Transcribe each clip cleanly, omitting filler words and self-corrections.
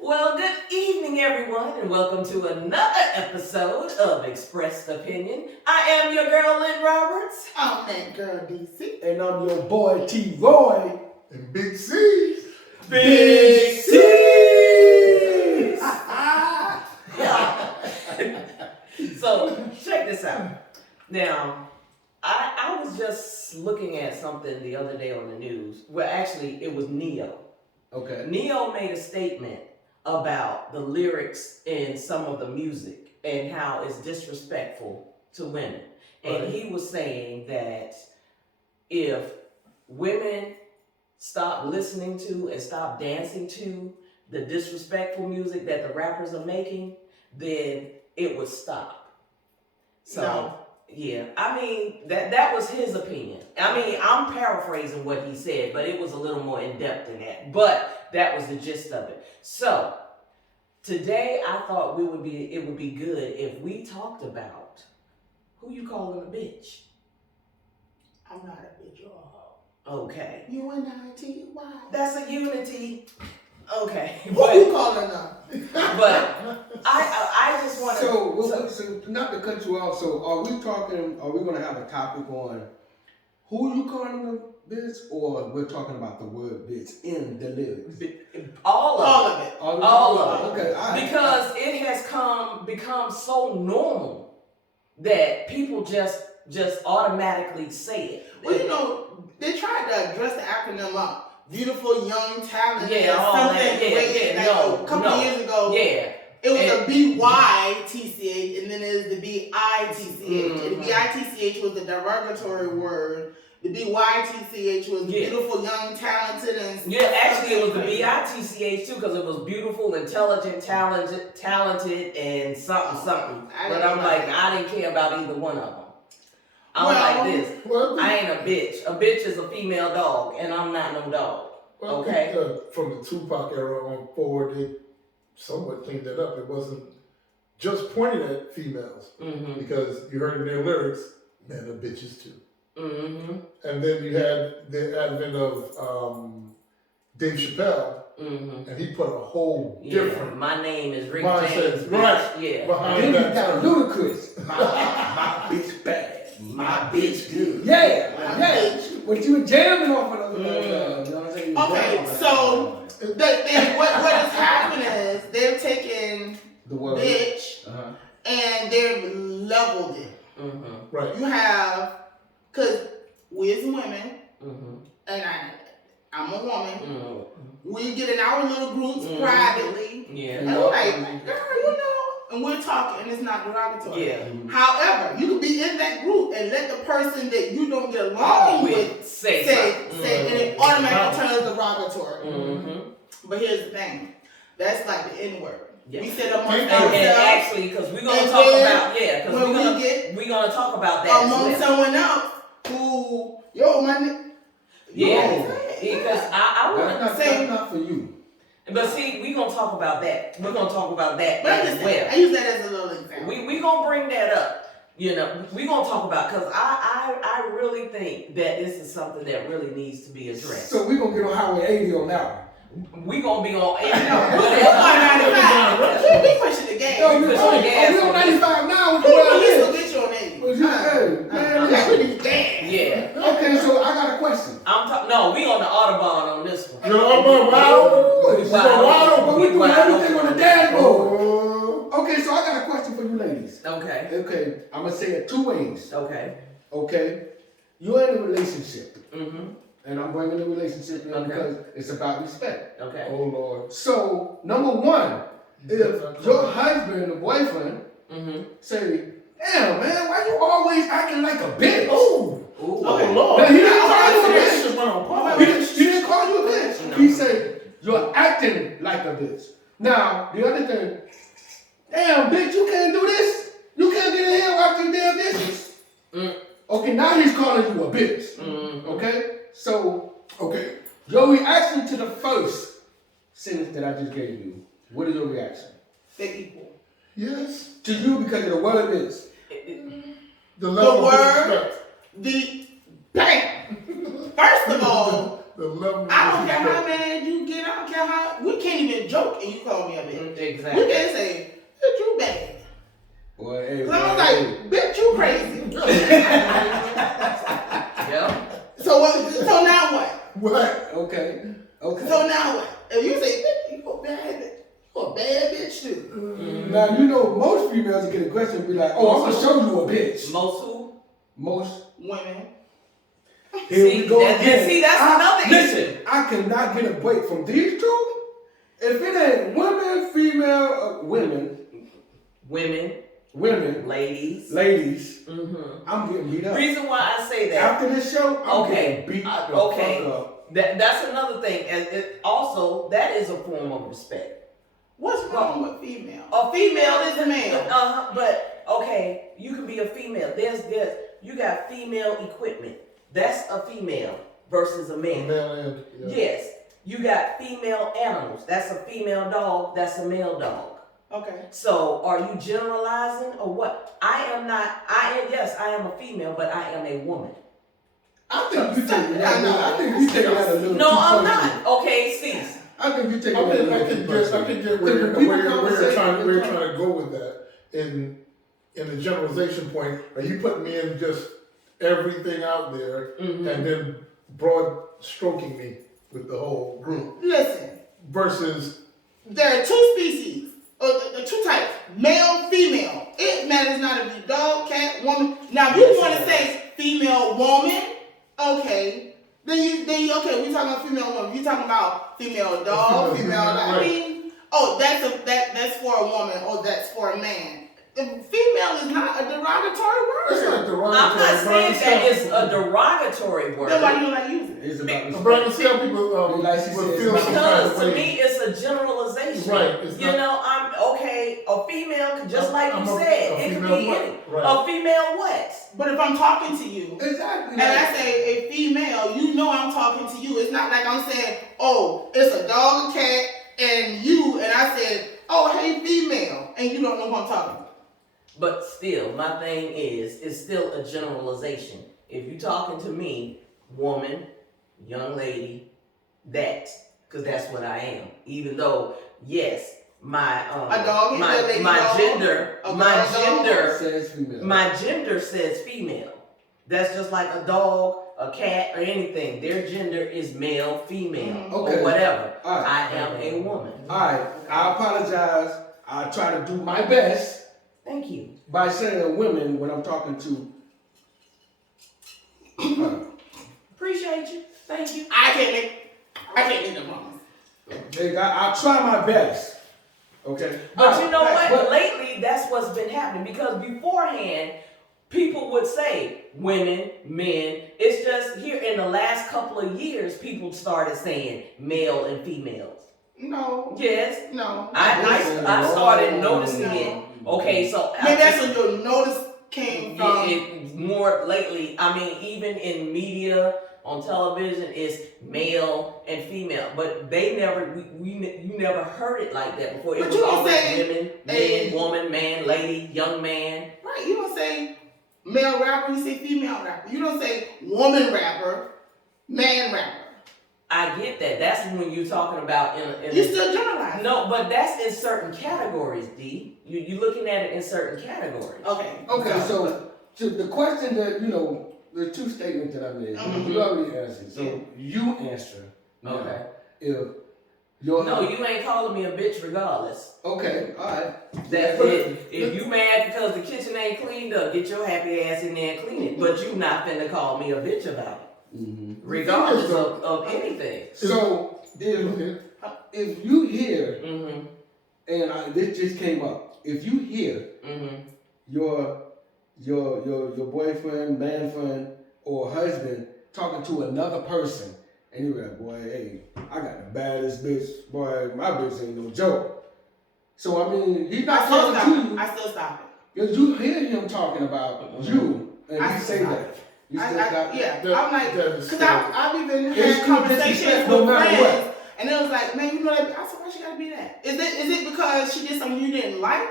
Well, good evening, everyone, and welcome to another episode of Expressed Opinion. I am your girl, Lynn Roberts. I'm that girl, DC. And I'm your boy, T. Roy. And Big C's. Big C's! So, check this out. Now, I was just looking at something the other day on the news. Well, actually, it was Neo. Okay. Neo made a statement about the lyrics in some of the music and how it's disrespectful to women. And Right. he was saying that if women stop listening to and stop dancing to the disrespectful music that the rappers are making, then it would stop. So, No. yeah, I mean, that was his opinion. I mean, I'm paraphrasing what he said, but it was a little more in depth than that. But that was the gist of it. So, today I thought it would be good if we talked about who you calling a bitch. I'm not a bitch, you're a hoe. Okay. U-N-I-T-Y. That's a unity. Okay. Who you calling her? But I just want to. So, not to cut you off, so are we going to have a topic on who you calling a bitch, or we're talking about the word bitch in the lyrics? All of it. All of it. Okay, all right. Because it has become so normal that people just automatically say it. Well, you know, they tried to address the acronym up. Beautiful, young, talented, Yeah, all something. that. Yeah, a couple years ago. Yeah. It was a B-Y-T-C-H, and then there's the B-I-T-C-H. Mm-hmm. And the B-I-T-C-H was the derogatory word. The B-Y-T-C-H was Yeah. beautiful, young, talented, and... Yeah, actually it was the B-I-T-C-H too, because it was beautiful, intelligent, talented, and something. But I'm like, I didn't care about either one of them. I'm like this. Well, I ain't a bitch. A bitch is a female dog, and I'm not no dog. I Okay. think, from the Tupac era on forward, they somewhat cleaned that up. It wasn't just pointing at females, Mm-hmm. because you heard in their lyrics, men are bitches too. Mm-hmm. And then you had the advent of Dave Chappelle, Mm-hmm. and he put a whole Yeah. different My name is Rick mindset, James. Bitch. right, Yeah. behind Then you that got term. ludicrous. My bitch bad. My bitch good. Yeah, My yeah. bitch. But you were jamming off of those. Mm. You know what I'm saying? You Okay, jamming. so what has happened is they've taken The word bitch Uh-huh. and they've leveled it. Mm-hmm. Right. You have, because we as women, Mm-hmm. and I'm a woman, Mm-hmm. we get in our little groups Mhm. privately, Yeah. and we're like, girl, you know, and we're talking, and it's not derogatory. Yeah. However, you could be in that group and let the person that you don't get along with Say say, something. and it automatically turns derogatory. Mm-hmm. But here's the thing, that's like the N-word. Yeah. We said amongst And ourselves, actually, because we're gonna And talk then about because when we get we're gonna talk about that among as well. someone else who, yo, my nigga. Yeah, because I want That's not for you. but see, we're gonna talk about that. We're gonna talk about that But I'm as just saying, well. I use that as a little example. We gonna bring that up. You know, we gonna talk about because I really think that this is something that really needs to be addressed. So we're going to get on Highway 80 on that one. We gonna be on. We're on 95. We pushing the game. Yo, we pushing on the gas we on on 95 now. Who We're the going police to will get you on 80? Hey, man, That's what you gas. Yeah, okay, so I got a question. no, we on the Autobahn on this one. You're wide open. It's Wide so wide open. open. We're doing Wide everything open. on the dashboard. Oh. Okay, so I got a question for you ladies. Okay, Okay, I'm going to say it two ways. okay, Okay, you're in a relationship. mm-hmm, And I'm bringing the relationship in Okay. because it's about respect. okay, Oh, Lord. So, number one, if your husband or boyfriend mm-hmm. say, damn, man, why you always acting like a bitch? Oh, Ooh. Lord. Now, he didn't call you a This bitch. is one on He didn't call you a bitch. No. He said, you're acting like a bitch. Now, the other thing, damn, bitch, you can't do this. You can't get in here and watch your damn dishes. Mm. Okay, now he's calling you a bitch. Mm-hmm. Okay? So, okay, your reaction to the first sentence that I just gave you, what is your reaction? They're equal. Yes. To you, because of the word is. The level word. of respect. The bang. First of all, The level. I don't care how mad you get. I don't care how. We can't even joke and you call me a bitch. Exactly. We can't say, bitch, you bad. Boy, hey, Cause I'm like, bitch, you crazy. Yep. So now what? What? Okay. So now what? If you say, bitch, you a bad bitch. You a bad bitch too. Mm-hmm. Now, you know, most females get a question and be like, oh, I'm going to show you a bitch. Most who? Most. Women. Here See, we go again. See, that's another issue. Listen, I cannot get a break from these two. If it ain't women, female, women, ladies. Mm-hmm. I'm getting beat up. Reason why I say that. After this show, I'm getting beat the fuck up. That's another thing. And also, that is a form of respect. What's wrong with female? A female is a man. But okay, you can be a female. You got female equipment. That's a female versus a man. A male and, yeah. Yes. You got female animals. That's a female dog. That's a male dog. Okay. So are you generalizing or what? I am a female, but I am a woman. I think you taking that a little No, too I'm personal. not. Okay, Steve. I think you taking that a little too personal. I can get where you're trying to go with that. In the generalization point, are you putting me in just everything out there and then broad stroking me with the whole group? Listen. Versus there are two species, or two types, male, female. It matters not if you dog, cat, woman. Now, if you want to say female woman, okay, then you okay. We talking about female woman. You talking about female dog, female. I mean, that's for a woman, or that's for a man. The female is not a derogatory word. it's not derogatory. I'm not saying that it's a derogatory word. Then why you don't like using it? It's about respect. But I can tell people Like she will said, feel some kind Because of to way. me, it's a generalization. Right, it's You not- know, I'm okay. A female, just like I'm you a said, it could female be what? any. Right. A female what? But if I'm talking to you, Exactly. and I say a female, you know I'm talking to you. It's not like I'm saying, oh, it's a dog, a cat, and you, and I said, oh, hey, female, and you don't know who I'm talking to. But still, my thing is, it's still a generalization. If you're talking to me, woman, young lady, because that's what I am. Even though, yes, my a dog, my gender says female. That's just like a dog, a cat, or anything. Their gender is male, female, or whatever. All right. I am a woman. All right, I apologize. I try to do my best Thank you. by saying women when I'm talking to. Appreciate you. Thank you. I can't make the promise. I try my best. Okay. But you know what? Lately, that's what's been happening because beforehand, people would say women, men. It's just here in the last couple of years, people started saying male and females. No. Yes. No. I started noticing it. Okay, so maybe that's when your notice came from. It more lately. I mean, even in media, on television, it's male and female, but they never. You never heard it like that before. It But was you don't always say women, men, woman, man, lady, young man. Right. You don't say male rapper. You say female rapper. You don't say woman rapper, man rapper. I get that. That's when you're talking about in You still generalize. No, but that's in certain categories, D. You're looking at it in certain categories. Okay. Okay, so the question that, the two statements that I made, you already answered. So you answer. Okay. If No, you ain't calling me a bitch regardless. Okay, all right. That's it. If you mad because the kitchen ain't cleaned up, get your happy ass in there and clean it. But you not finna call me a bitch about it. Regardless of anything. So if you hear, and this just came up, if you hear your boyfriend, man friend, or husband talking to another person, and you're like, boy, hey, I got the baddest bitch, boy, my bitch ain't no joke. So I mean, he's not talking to you. I still stop it. Because you hear him talking about you, and you say that. You still stop it? Yeah, I'm like, because I've even had conversations no with matter friends, what. and it was like, man, you know that? I said, why she gotta be that? Is it because she did something you didn't like?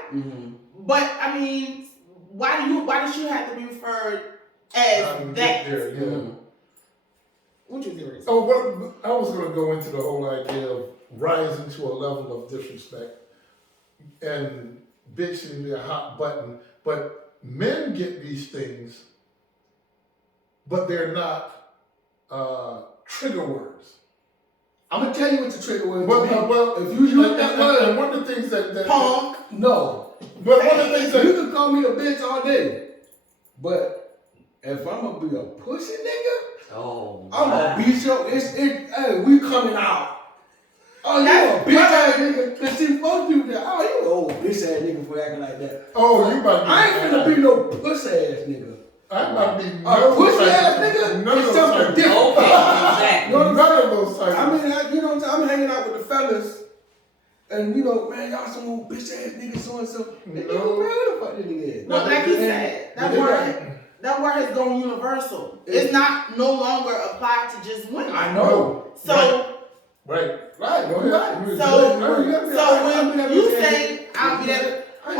But I mean, why does she have to be referred as that? What you theories? Oh, well, I was going to go into the whole idea of rising to a level of disrespect and bitch can be a hot button, but men get these things, but they're not trigger words. I'm gonna tell you what the trigger word is. Well, if you use that word, and one of the things that Punk. no. But one of the things that You can call me a bitch all day, but if I'm gonna be a pussy nigga, Oh, I'm gonna beat your. Hey, we coming out. Oh, you a bitch ass nigga? Cause see, most people that, oh, you an old bitch ass nigga for acting like that. oh, you about to be, I ain't finna be no pussy ass nigga. I'm about to be A pussy ass nigga none of is those something types. different. okay, exactly. None of those types. I mean, you know what I'm saying? I'm hanging out with the fellas, and you know, man, y'all some old bitch ass niggas, so and so. And you know, man, what the fuck this nigga is? Well, like you said, that word has gone universal. It's not no longer applied to just women. I know. So. Right. Right, go ahead. So when you say I'll be that, or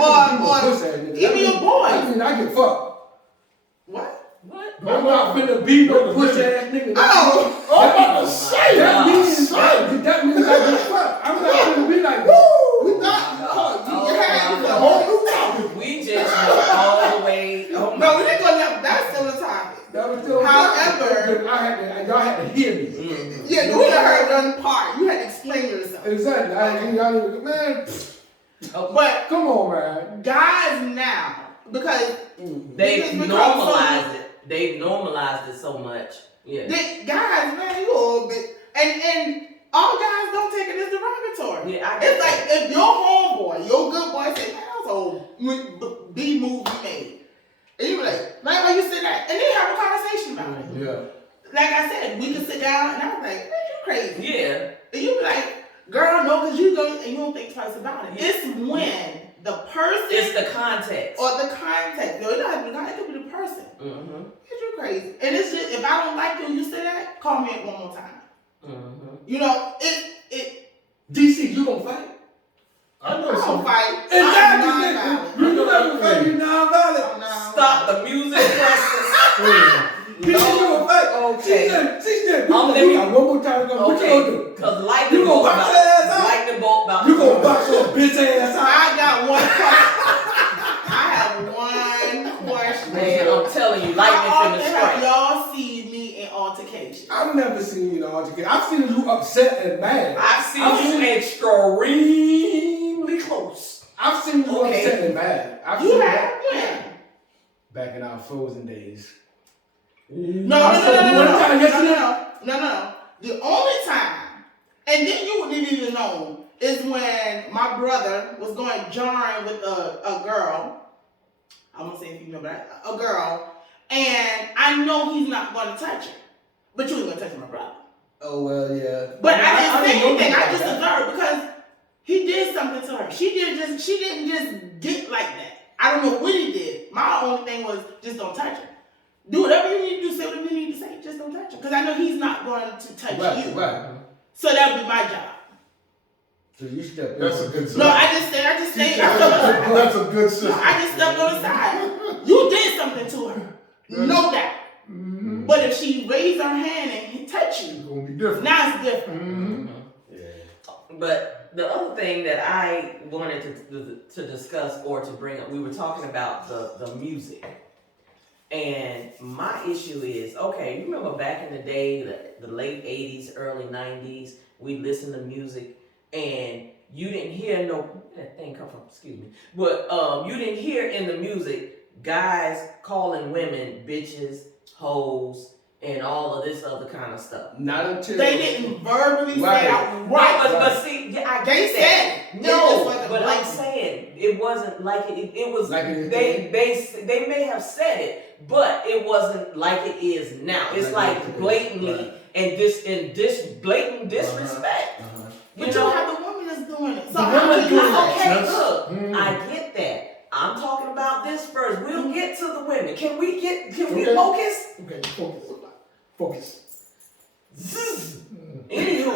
even your boys. I mean, I get fucked. What? I'm not finna be no pussy ass nigga. Oh, I'm about to say that means I get fucked. I'm not finna be like, woo. we got you had a whole new topic. We just went all the way. Oh my no, we didn't go there. That's still the topic. However, y'all had to hear me. Yeah, you would have heard one part. You had to explain yourself. Exactly. Man, but come on, man. Guys now, because they normalized it. They normalized it so much. Yeah. Guys, man, you a little bit, and all guys don't take it as derogatory. Yeah, it's like if your homeboy, your good boy, say, "Man, that was a B movie you made," and you be like, "Why you say that?" And then have a conversation about it. Yeah. Like I said, we could sit down, and I'm like, "Man, you crazy." Yeah. And you be like, "Girl, no, because you don't," and you don't think twice about it. Yeah. It's when the person. It's the context. Or the context. No, it doesn't be it could be the person. Mm-hmm. You crazy. And it's just, if I don't like you say that, call me one more time. Mm-hmm. You know, DC, you gonna fight? I know I don't fight. Exactly. You never fight. You non-violent. Stop the music presses. You gonna fight? Okay. One more time. What you gonna do? Cause lightning bolt about. Lightning bolt about. You gonna box your bitch ass out? I got one question. I have one question. Man, I'm telling you, lightning finna strike. Y'all see me in altercation? I've never seen you in altercation. I've seen you upset and mad. I've seen you extremely close. I've seen you upset and mad. You have when? Back in our frozen days. No. The only time, and then you wouldn't even know, is when my brother was going jarring with a girl. I'm gonna say if you know that, a girl, and I know he's not going to touch her, but you ain't gonna touch my brother. Oh well, yeah. But I didn't say anything. I just observed because he did something to her. She didn't just get like that. I don't know what he did. My only thing was just don't touch her. Do whatever you need to do, say whatever you need to say, just don't touch her. Because I know he's not going to touch you. Right. So that would be my job. So you step. That's a good. No, I just stayed. That's a good system. I just stepped on the side. You did something to her, no doubt. Mm-hmm. But if she raised her hand and touch you, it's gonna be different. Now it's different. Mm-hmm. Yeah. But the other thing that I wanted to discuss or to bring up, we were talking about the music. And my issue is, okay, you remember back in the day, the late 80s, early 90s, we listened to music and you didn't hear where that thing come from, excuse me. But you didn't hear in the music guys calling women bitches, hoes, and all of this other kind of stuff. Not until they didn't verbally say out. Right. But see, yeah, they said it. No, but I'm saying it wasn't like it was like they may have said it, but it wasn't like it is now. It's like blatantly and this blatant disrespect. But you have the woman that's doing it. So okay, look, I get that. I'm talking about this first. We'll get to the women. Can we focus? Okay, focus. Anywho.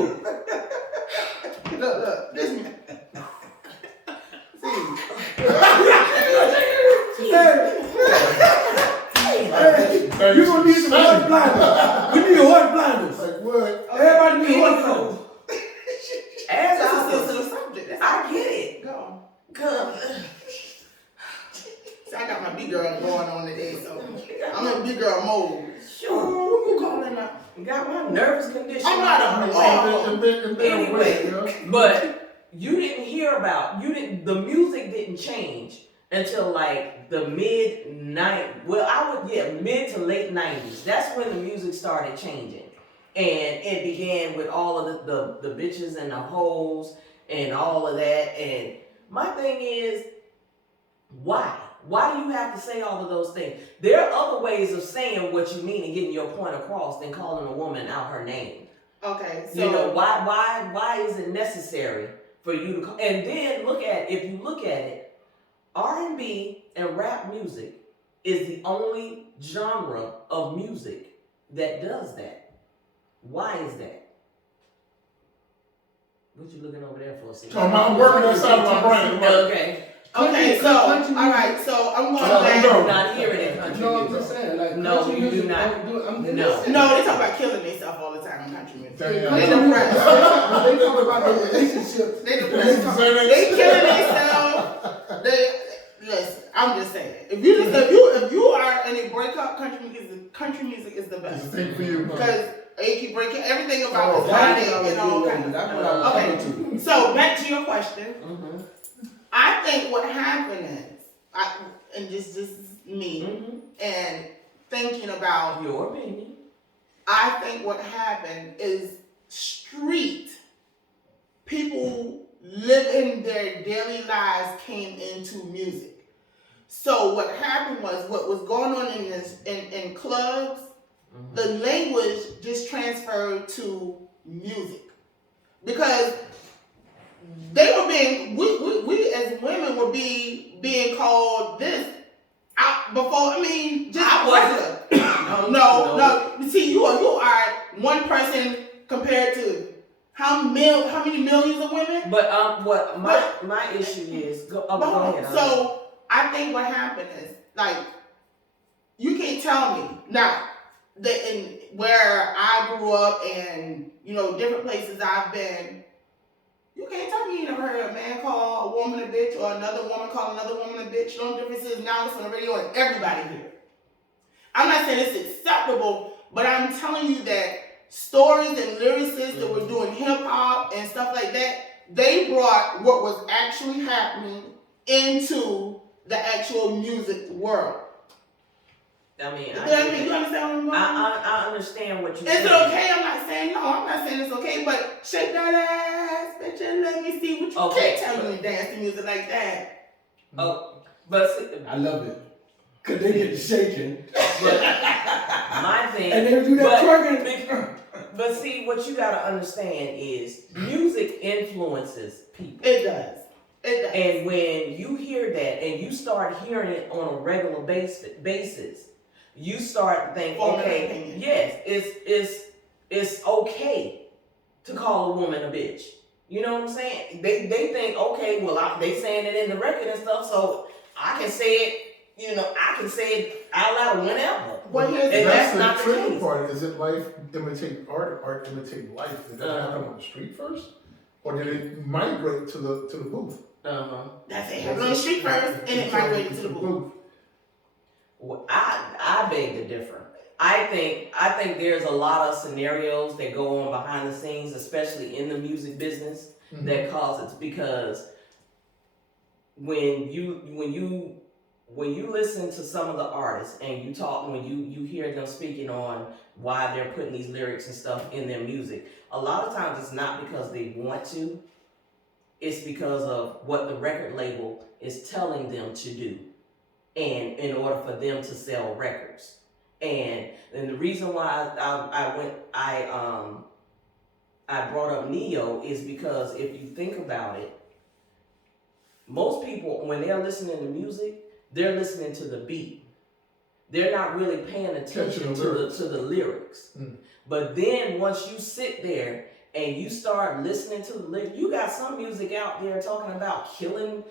Look, this man. Hey, you gonna need some horse blinders. We need horse blinders. I get it. Go. Cause See, I got my big girl going on today, so I'm in big girl mode. sure, Who you calling up? got my nervous condition. I'm not a Anyway, but you didn't hear about the music didn't change until like the mid to late 90s. That's when the music started changing. And it began with all of the bitches and the hoes and all of that. And my thing is, why? Why do you have to say all of those things? There are other ways of saying what you mean and getting your point across than calling a woman out her name. Okay, so You know, why is it necessary for you to and then if you look at it, R&B and rap music is the only genre of music that does that. Why is that? What you looking over there for? I'm working inside of my brain. Okay. Okay, so all right, so I'm going back. You're not hearing it country No, I'm music. just saying, like, No, country you do music not. don't do it. No. No, they talk about killing themselves all the time in country music. Damn. They Country music, depressed. they talk about the relationships. They depressed. They killing themselves. Listen. I'm just saying. If you are in a breakup, country music is the It's best a thing for you. because they keep breaking everything about Oh, this that's body what I was and all getting kinds at. of That's what I was Okay. coming to. So back to your question. Mm-hmm. I think what happened is, and this is me Mm-hmm. and thinking about. Your opinion. I think what happened is street people living their daily lives came into music. So what happened was what was going on in clubs, Mm-hmm. the language just transferred to music because they were being we as women were being called this out before. I mean, just I wasn't. no. See, you are one person compared to how many millions of women? But what my issue is go ahead. So I think what happened is like you can't tell me now that in where I grew up and different places I've been. You can't tell me you never heard a man call a woman a bitch or another woman call another woman a bitch. The only difference is now it's on the radio and everybody here. I'm not saying it's acceptable, but I'm telling you that stories and lyricists that were doing hip hop and stuff like that, they brought what was actually happening into the actual music world. I mean, you understand what I'm going? I understand what you're Is saying. it okay? I'm not saying it's okay, but shake that ass, bitch, and let me see what you Okay. can't tell you to dance to music like that. Oh, but see, I love it. Cause they get to shaking. but my thing, And they do that twerking. But see, what you gotta understand is music influences people. It does. And when you hear that and you start hearing it on a regular basis, you start thinking, okay, yes, it's okay to call a woman a bitch. You know what I'm saying? They think, okay, well, they saying it in the record and stuff, so I can say it. I can say it out loud whenever. And that's not the tricky case. part. Is it life imitate art, art imitate life? Did that happen on the street first, or did it migrate to the booth? That's it. Happened on the street first, and it migrated to the booth. Well, I beg to differ. I think there's a lot of scenarios that go on behind the scenes, especially in the music business, that cause it, because when you listen to some of the artists and you talk, when you hear them speaking on why they're putting these lyrics and stuff in their music, a lot of times it's not because they want to, it's because of what the record label is telling them to do, and in order for them to sell records. And the reason why I brought up Neo is because if you think about it, most people, when they're listening to music, they're listening to the beat. They're not really paying attention to the lyrics. But then once you sit there and you start listening to the lyrics, you got some music out there talking about killing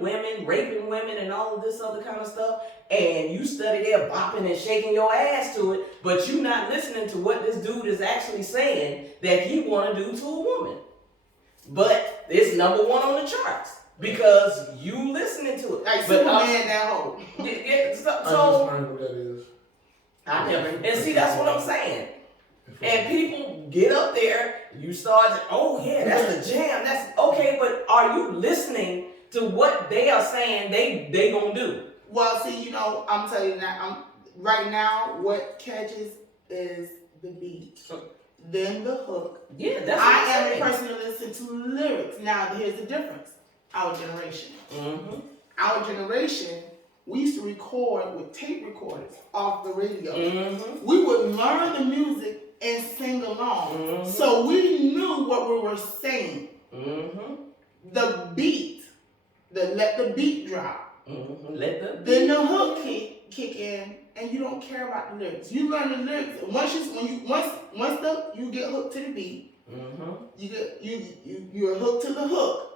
women, raping women, and all of this other kind of stuff, and you study there bopping and shaking your ass to it, but you not listening to what this dude is actually saying that he want to do to a woman. but it's number one on the charts because you listening to it. Like but Superman now. yeah, so I just learned what that is. I never. and see, that's what I'm saying. And people get up there, you start to, oh yeah, that's the jam. That's okay, but are you listening to what they are saying they gonna do? Well, see, you know, I'm telling you that right now what catches is the beat, then the hook. Yeah, that's what I am saying. a person to listen to lyrics. Now, here's the difference. Our generation. Mm-hmm. Our generation, we used to record with tape recorders off the radio. Mm-hmm. We would learn the music and sing along. Mm-hmm. So we knew what we were saying. Mm-hmm. The beat, let the beat drop. Mm-hmm. Then the hook kick in, and you don't care about the lyrics. You learn the lyrics. Once you get hooked to the beat, mm-hmm. you're hooked to the hook.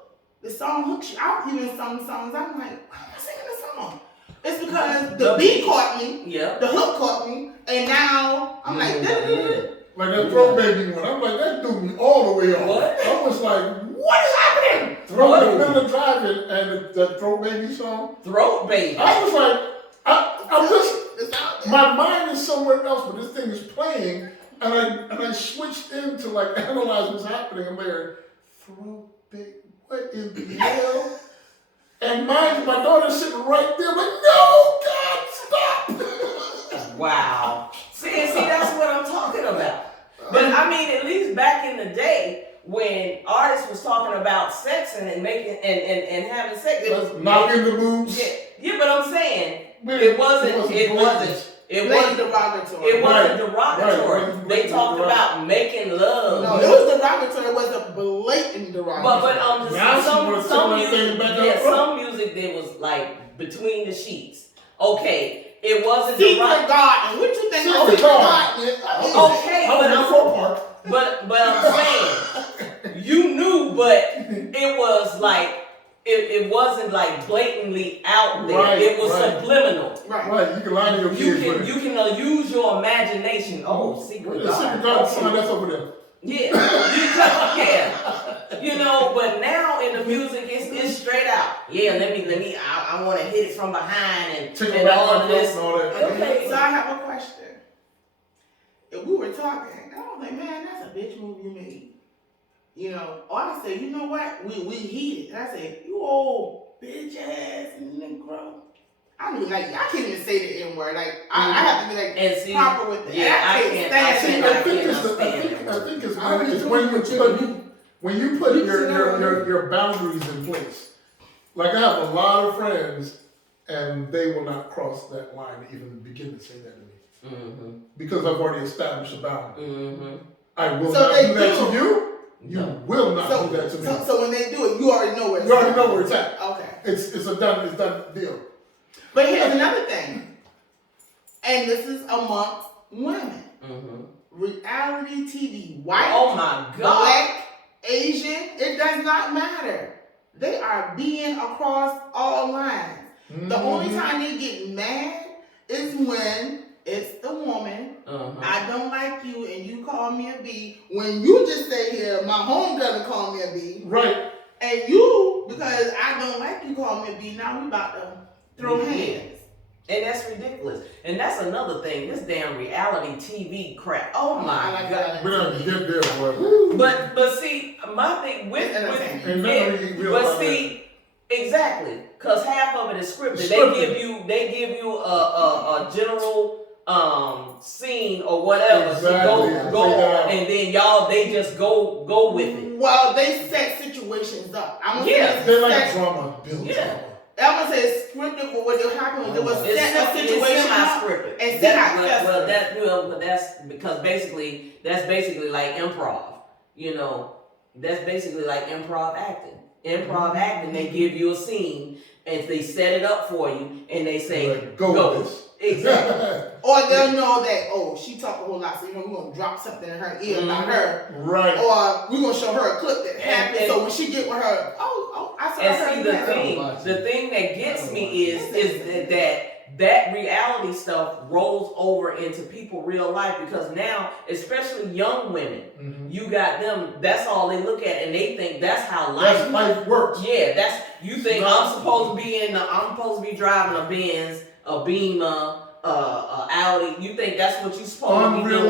The song hooks you. I've even sung songs. I'm like, why am I singing this song? It's because the beat caught me. Yeah. The hook caught me, and now I'm like, like that Throw Baby one. I'm like, that threw me all the way off. What? I was like, what is happening? Throw Baby in the driving and the Throw Baby song. Throat Baby. I was like, I'm just, my mind is somewhere else, but this thing is playing, and I switched into like analyze what's happening. I'm like, Throw Baby, what in the hell? And my daughter's sitting right there, like, no, God, stop! Wow. See, that's what I'm talking about. But I mean, at least back in the day, when artists was talking about sex and making and having sex, it was knocking the boobs. Yeah, but I'm saying Man, it wasn't derogatory. Right. They talked about making love. No, it was derogatory. It wasn't blatant derogatory. But now some music that was like between the sheets. Okay, it wasn't Secret Garden. What you think? Secret Garden. Okay, but I'm saying you knew, but it was like it wasn't like blatantly out there. Right, it was right. subliminal. Right, you can lie to your kids. You can use your imagination. Oh, Secret Garden. Secret Garden sign, that's over there. Yeah. You know, but now in the music it's straight out. Yeah, let me I want to hit it from behind and all of this. Okay, so I have a question. If we were talking, I was like, man, that's a bitch move you made. You know, or I say, you know what? We heated. And I say, you old bitch ass Negro. I mean, like, I can't even say the N word. Like, I have to be like and see, proper with the I think it's when you put your boundaries in place. Like I have a lot of friends, and they will not cross that line to even begin to say that to me. Mm-hmm. Because I've already established a boundary. Mm-hmm. I will not do that to you. You will not do that to me. So when they do it, you already know where it's You already know where it's at. Okay. It's done deal. But here's another thing, and this is amongst women. Mm-hmm. Reality TV, white, oh my God, black, Asian, it does not matter. They are being across all lines. Mm-hmm. The only time they get mad is when it's the woman. I don't like you and you call me a B. When you just say here, my homegirl call me a B. Right. And you, because I don't like you call me a B, now we about to throw hands. And that's ridiculous. And that's another thing, this damn reality TV crap. Oh my God. We don't get there, boy. But see, my thing exactly, because half of it is scripted. They give you a general scene or whatever exactly. to go on, and then they just go with it. Well, they set situations up. They like drama built. Yeah. I'm gonna say it's scripted, but what will happen is it was set a situation up and that's because that's basically like improv. You know, that's basically like improv acting. Acting, they give you a scene and they set it up for you and they say, like, go with this. Exactly. Or they'll know that, oh, she talked a whole lot, so we're gonna drop something in her ear about her. Right. Or we're gonna show her a clip that happened, so when she get with her, I And see, the thing that gets me is that reality stuff rolls over into people real life, because now, especially young women, you got them. That's all they look at, and they think that's how life works. Yeah, you think I'm supposed to be driving a Benz, a Beamer, Audi. You think that's what you're supposed to be doing,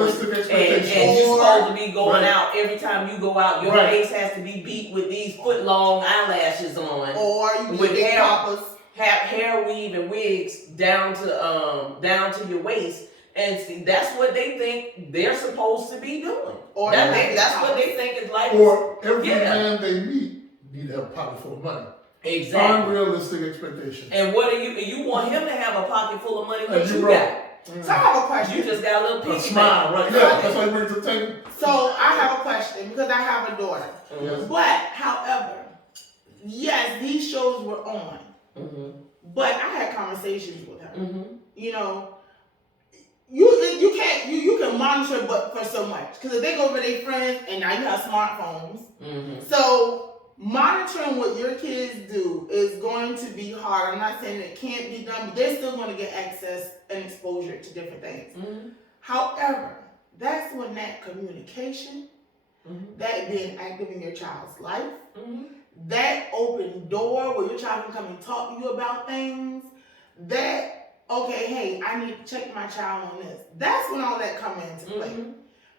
and you're supposed to be going out every time you go out. Your face has to be beat with these foot long eyelashes on, or you with big poppers. Have hair weave and wigs down to your waist, and see, that's what they think they're supposed to be doing. Or that's what they think is like. Or every man they meet need to have a pocket full of money. Exactly. Unrealistic expectations. And what are you want him to have a pocket full of money? What you got? So I have a question. You just got a little piggy smile, right? Yeah, that's why you bring it to the table. So I have a question, because I have a daughter. But however, yes, these shows were on. But I had conversations with her. You know, you can't you can monitor but for so much, because if they go over their friends, and now you have smartphones, so monitoring what your kids do is going to be hard. I'm not saying it can't be done, but they're still going to get access and exposure to different things. However, that's when that communication, that being active in your child's life, that open door where your child can come and talk to you about things, that, okay, hey, I need to check my child on this. That's when all that comes into play.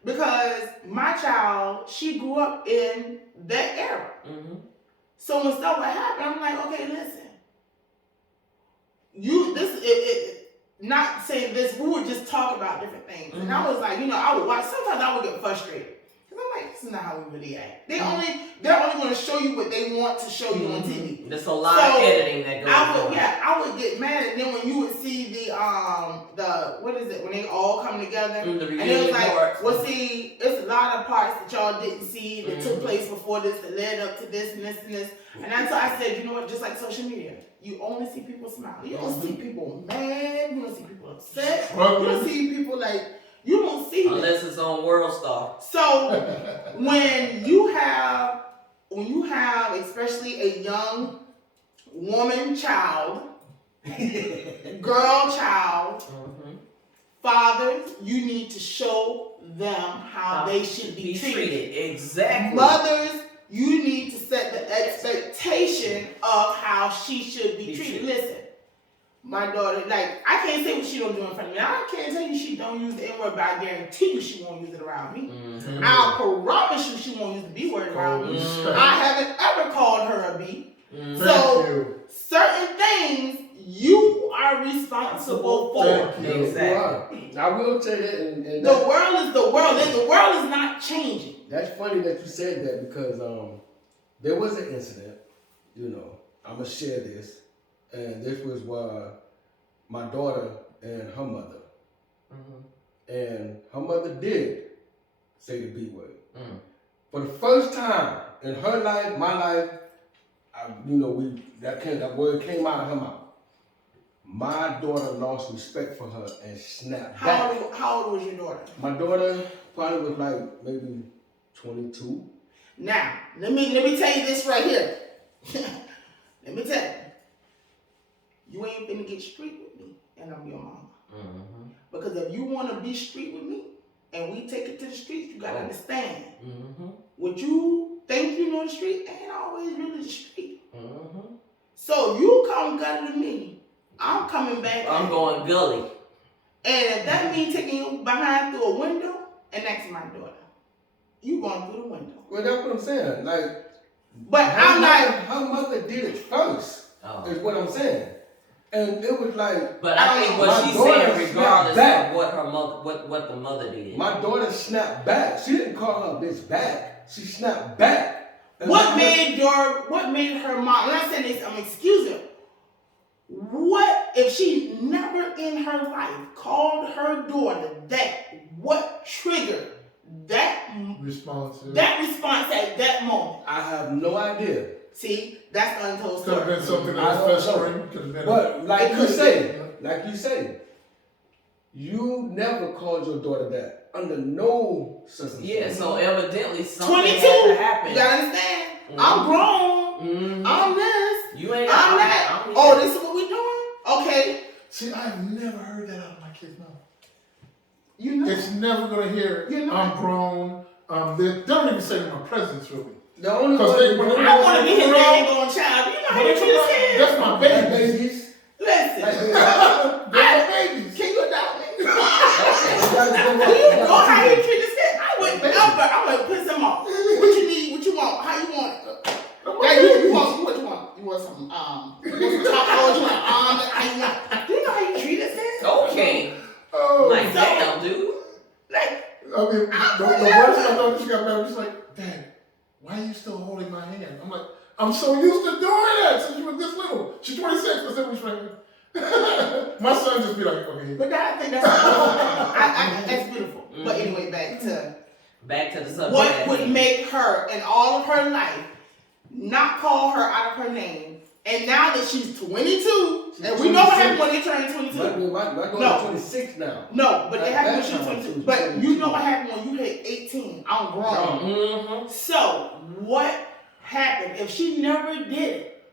Because my child, she grew up in that era. So when stuff would happen, I'm like, okay, listen. Not saying this, we would just talk about different things. And I was like, I would watch, sometimes I would get frustrated. I'm like, this is not how we really act. They're only going to show you what they want to show you on TV. There's a lot of editing that goes on. I would get mad, and then when you would see the what is it, when they all come together, and it was like, well, see, it's a lot of parts that y'all didn't see that took place before this, that led up to this and this and this. And that's why I said, you know what, just like social media, you only see people smile. You don't see people mad. You don't see people upset. You don't see people you don't see unless it's on World Star. So when you have especially a young woman child, girl child, fathers, you need to show them how they should be treated. Exactly. Mothers, you need to set the expectation of how she should be treated. Listen. My daughter, I can't say what she don't do in front of me. I can't tell you she don't use the N-word, but I guarantee you she won't use it around me. I'll promise you she won't use the B-word around me. I haven't ever called her a B. So, certain things you are responsible for. Exactly. I will tell you that. And the world is the world, and the world is not changing. That's funny that you said that, because there was an incident, I'm going to share this. And this was my daughter and her mother. And her mother did say the B word. For the first time in her life, my life, that word came out of her mouth. My daughter lost respect for her and snapped back. How old was your daughter? My daughter probably was maybe 22. Now, let me tell you this right here. Let me tell you. You ain't finna get street with me, and I'm your mama. Because if you want to be street with me, and we take it to the streets, you gotta understand. What you think you know the street ain't always really the street. So you come gully to me, I'm coming back. I'm going gully. And if that means taking you behind through a window, and that's my daughter, you going through the window. Well, that's what I'm saying. But her mother did it first. Is what I'm saying. And it was but I think what she's saying, regardless of what the mother did. My daughter snapped back. She didn't call her bitch back. She snapped back. And what made her mom? And I said this, I'm excusing. What if she never in her life called her daughter that? What triggered that response? That response at that moment. I have no idea. See, that's the untold story. Could have been something else festering. But like you say, you never called your daughter that under no circumstance. Yeah, so evidently something 22. had to happen. You gotta understand. I'm grown. I'm this. kids know. You know. It's never gonna hear. You know. I'm grown. They don't even say my presence really. The only Because one I want to be his daggone child. You know how you treat his kids? That's my babies. Listen. They're my babies. Can you adopt me? You You know how you treat his kids? I wouldn't piss him off. What you need? What you want? How you want it? Now you want what you want? You want some tacos? You want omelet? How you want? Do you know how you treat his kids? Okay. Oh, Like, damn, dude. Like, I mean, the worst I know, she got mad. She's like, Dad, why are you still holding my hand? I'm like, I'm so used to doing that since you were this little. She's 26, but then we right. My son just be like, okay. but I think that's that's beautiful. Mm-hmm. But anyway, back to the subject. what would make her in all of her life not call her out of her name. And now that she's 22, and we know what happened when they turned 22. My daughter's 26 now. No, but they happened when she was 22. But 22. you know what happened when you hit 18. I'm grown. Mm-hmm. So, what happened? If she never did it,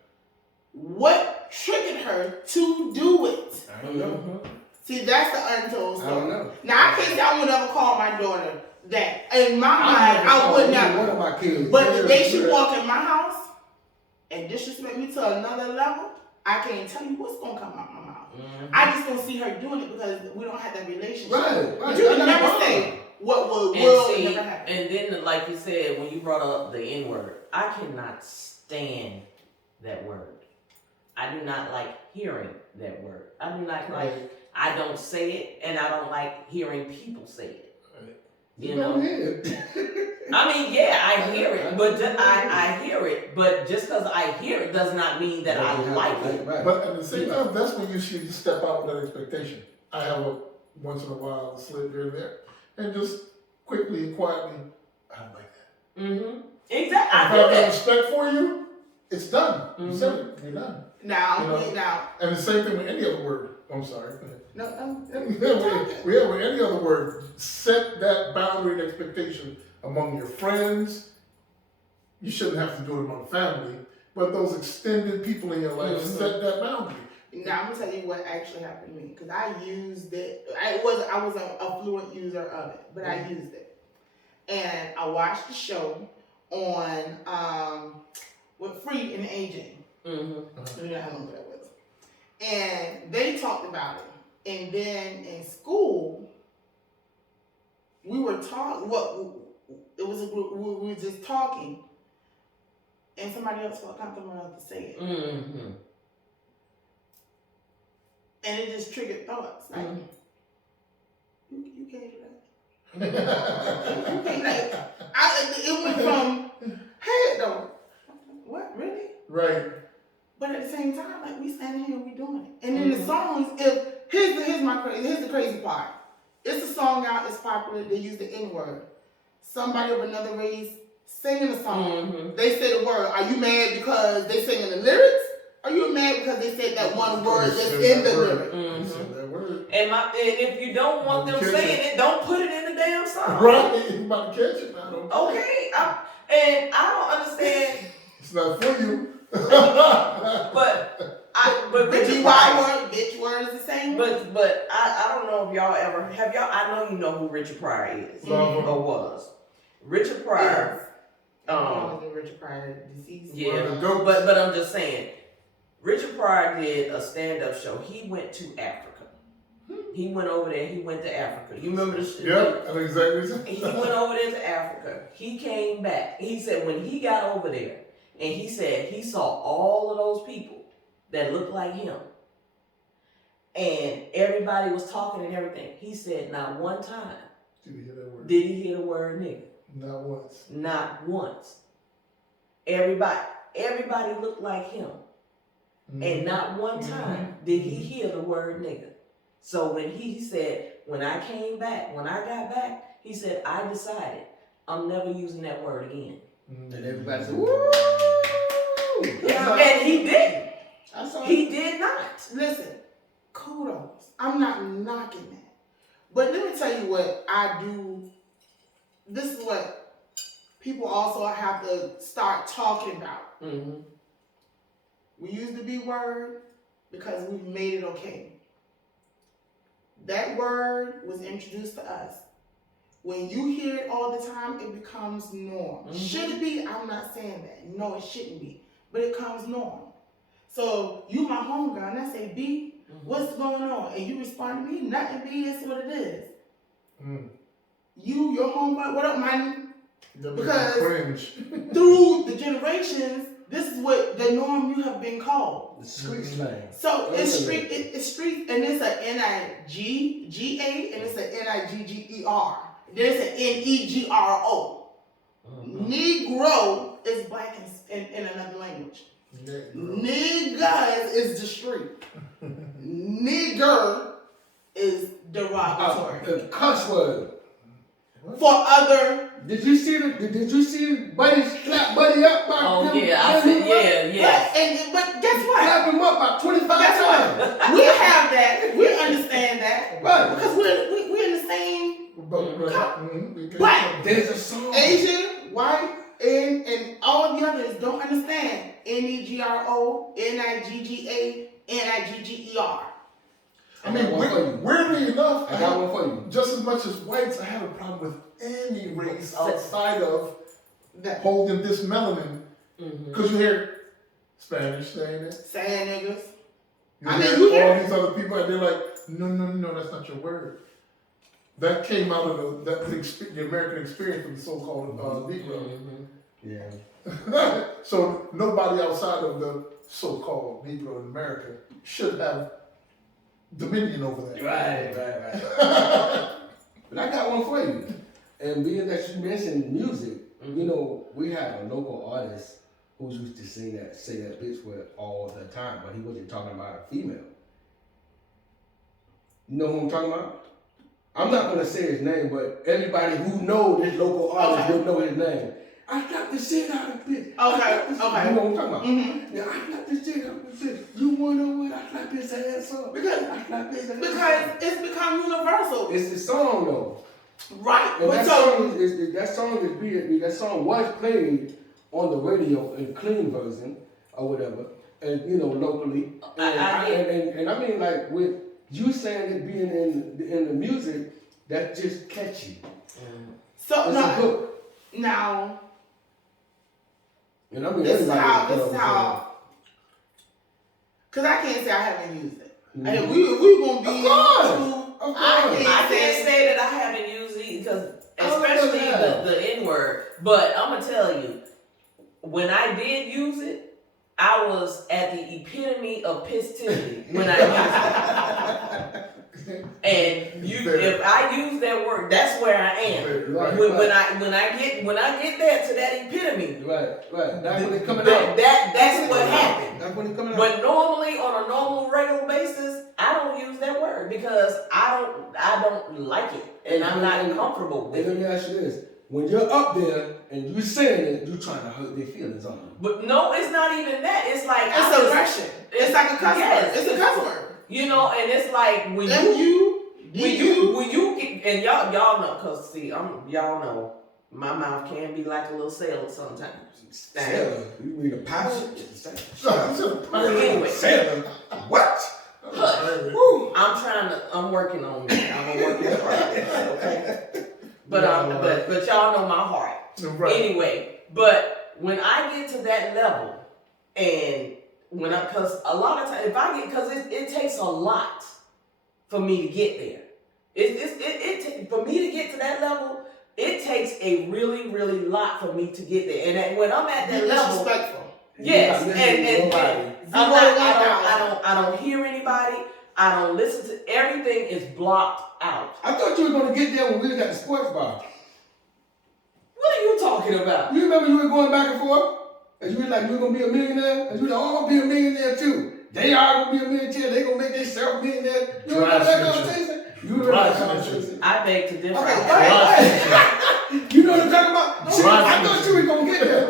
what triggered her to do it? I don't know. See, that's the untold story. I don't know. Now, I can't say I would never call my daughter that. In my mind, I would never. One of my kids. But the day she walk in my house and disrespect me to another level, I can't tell you what's gonna come out my mouth. Mm-hmm. I just don't see her doing it because we don't have that relationship. Right. But you can never say what will never happen. And then, like you said, when you brought up the N-word, I cannot stand that word. I do not like hearing that word. I do not like. I don't say it, and I don't like hearing people say it. You know. I mean, yeah, I hear it, but I hear it, but just because I hear it does not mean that I like it. Right. But at the same time, that's when you should step out with that expectation. I have a once in a while slip here and there, and just quickly and quietly, I don't like that. Mm-hmm. Exactly. If I I have do that that. respect for you, it's done. Mm-hmm. You said it. You're done. Now. And the same thing with any other word. I'm sorry. No. We have with any other word. Set that boundary and expectation among your friends. You shouldn't have to do it among family, but those extended people in your life, set that boundary. Now I'm gonna tell you what actually happened to me because I used it. I was a fluent user of it, but I used it, and I watched the show on with Free and AJ. Mm-hmm. You know how long that was, and they talked about it. And then in school, we were talking. It was a group. We were just talking, and somebody else felt comfortable enough to say it. Mm-hmm. And it just triggered thoughts like, you can't do that. You can't, like, it went from, hey, though, what, really? Right. But at the same time, like, we standing here and we doing it. And then the songs, here's the crazy part. It's a song out, it's popular, they use the N-word. Somebody of another race singing the song, they say the word. Are you mad because they singing the lyrics? Are you mad because they said that one word that's in the lyric? And if you don't want them saying it, don't put it in the damn song. Right, you about to catch it now. Okay, and I don't understand. It's not for you. but Richard Pryor bitch word is the same. But I don't know if y'all ever have y'all. I know you know who Richard Pryor is or was. Richard Pryor. Richard Pryor deceased. Yeah, but I'm just saying. Richard Pryor did a stand-up show. He went to Africa. He went over there. He went to Africa. You remember the shit? Yep, I know exactly. He went over there to Africa. He came back. He said when he got over there, and he said he saw all of those people that looked like him, and everybody was talking and everything. He said not one time Did he hear that word? did he hear the word nigga. Not once. Not once. Everybody looked like him. And not one time did he hear the word nigga. So when he said, when I got back, he said, I decided I'm never using that word again. And everybody said, woo! And he didn't. He did not. Listen, kudos. I'm not knocking that. But let me tell you what I do. This is what people also have to start talking about. Mm-hmm. We use the B word because we've made it okay. That word was introduced to us. When you hear it all the time, it becomes norm. Mm-hmm. Should it be? I'm not saying that. No, it shouldn't be. But it comes norm. So you my homegirl, and I say, B, what's going on? And you respond to me, nothing, B, it's what it is. You, your homeboy, what up, man? Because through the generations, this is what the norm you have been called. The street slang. So it's street, it's street, and it's a N-I-G-G-A, and it's a N-I-G-G-E-R. There's an N-E-G-R-O. Negro is black in another language. Niggas is the street. Nigger is derogatory. The cuss word. For other. Did you see Buddy slap Buddy up by Oh yeah, I said yeah. But guess what? Slap him up about 25 Guess times. what? We have that. We understand that. Right. Because we're in the same. But There's a song. Asian, white, and all the others don't understand. N-E-G-R-O, N-I-G-G-A, N-I-G-G-E-R. I mean, weirdly enough, I got one for you. Just as much as whites, I have a problem with any race outside of holding this melanin. Because you hear Spanish saying it. Saying niggas. You hear all these other people, and they're like, no, that's not your word. That came out of the American experience from the so-called Negro. Yeah. So nobody outside of the so-called Negro in America should have dominion over that. Right. But I got one for you. And being that you mentioned music, you know, we had a local artist who used to say that bitch word all the time, but he wasn't talking about a female. You know who I'm talking about? I'm not gonna say his name, but everybody who knows this local artist will know his name. I got the shit out of bitch. Okay. You know what I'm talking about? Yeah, I got the shit out of bitch. You wanna know what? I clap his ass up. Because it's become universal. It's the song though. Right. And that song was played on the radio in clean version or whatever, and you know, locally. And I mean, like with you saying it being in the music, that's just catchy. So it's a hook. Now, and I mean, this is how. Because I can't say I haven't used it. And we gonna be. Of course. I can't say that I haven't used it because, especially the N-word. But I'm gonna tell you, when I did use it, I was at the epitome of pistivity when I used it. And if I use that word, that's where I am. Right, when I get there to that epitome, right. That's when it's coming out. That's what happened. That's when it's coming out. But normally, on a normal, regular basis, I don't use that word because I don't like it, and I'm not comfortable with it. Let me ask you this: when you're up there and you saying it, you trying to hurt their feelings on you. But no, it's not even that. It's like it's aggression. It's like a cuss word. It's a cuss word. You know, and it's like when you get, and y'all know, cause see, y'all know my mouth can be like a little sailor sometimes. Sailor? You mean a pilot? Anyway, sailor? What? I'm working on it. I'm a work in progress. Okay. But y'all know my heart. Right. Anyway, but when I get to that level, and cause a lot of times, cause it takes a lot for me to get there. For me to get to that level, it takes a really, really lot for me to get there. And when I'm at that level, yes, and I don't hear anybody. I don't listen to everything. Is blocked out. I thought you were gonna get there when we was at the sports bar. What are you talking about? You remember you were going back and forth? And you were like, you were going to be a millionaire? And you were like, oh, I'm going to be a millionaire too. They are going to be a millionaire. They going to make themselves millionaire. You remember that conversation? You remember that conversation? I beg to differ. Okay, you know what I'm talking about? I thought she was going to get there.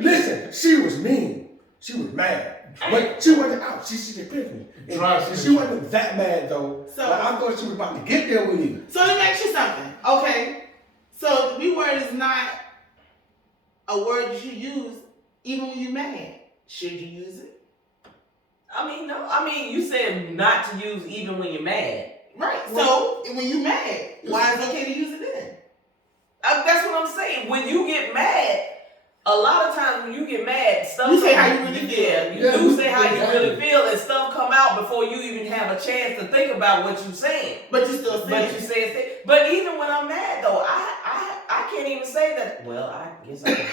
Listen, she was mean. She was mad. But she wasn't out. She picked me. And she wasn't that mad though. So like, I thought she was about to get there with you. So let me ask you something. Okay. So the B word is not a word you should use even when you're mad. Should you use it? I mean, no. I mean, you said not to use even when you're mad. Right. So when you mad, why is it okay to use it then? That's what I'm saying. When you get mad, a lot of times when you get mad, stuff. You say how you really feel. Yeah, you do say how you really feel, and stuff come out before you even have a chance to think about what you're saying. But you still saying. But you say it. But even when I'm mad though, I can't even say that. Well, I guess I can.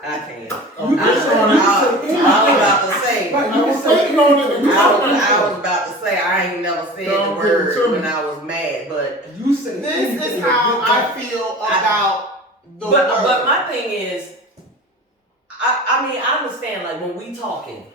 I can't. I was about to say. I was about to say I ain't never said the word when I was mad, but you say this is how I feel about the word. But my thing is, I mean, I understand like when we talking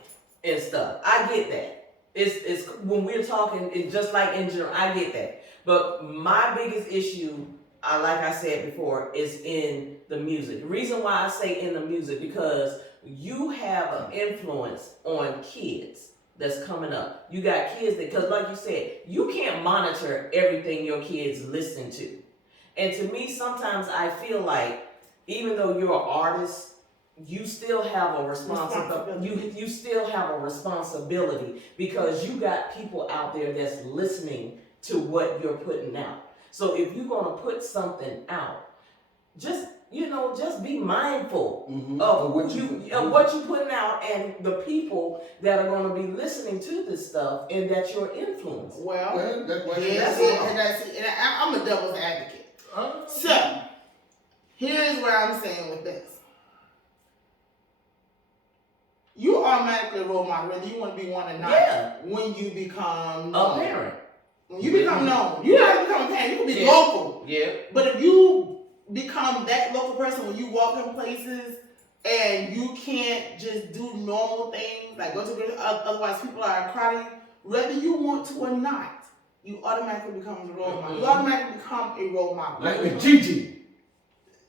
and stuff. I get that. It's when we're talking, it's just like in general. I get that. But my biggest issue, like I said before, is in the music. The reason why I say in the music, because you have an influence on kids that's coming up. You got kids that, because like you said, you can't monitor everything your kids listen to. And to me, sometimes I feel like, even though you're an artist, you still have a responsibility. You still have a responsibility, because you got people out there that's listening to what you're putting out. So if you're gonna put something out, just be mindful of what you're putting out and the people that are gonna be listening to this stuff and that you're influencing. Well, that's and I'm a devil's advocate. So here's what I'm saying with this. You automatically a role model, whether you want to be one or not. Yeah. When you become A parent. When you become known, you don't have to become a parent. You can be local. Yeah. But if you become that local person when you walk in places and you can't just do normal things like go to otherwise people are crowded, whether you want to or not, you automatically become a role model. You automatically become a role model. Like with Gigi.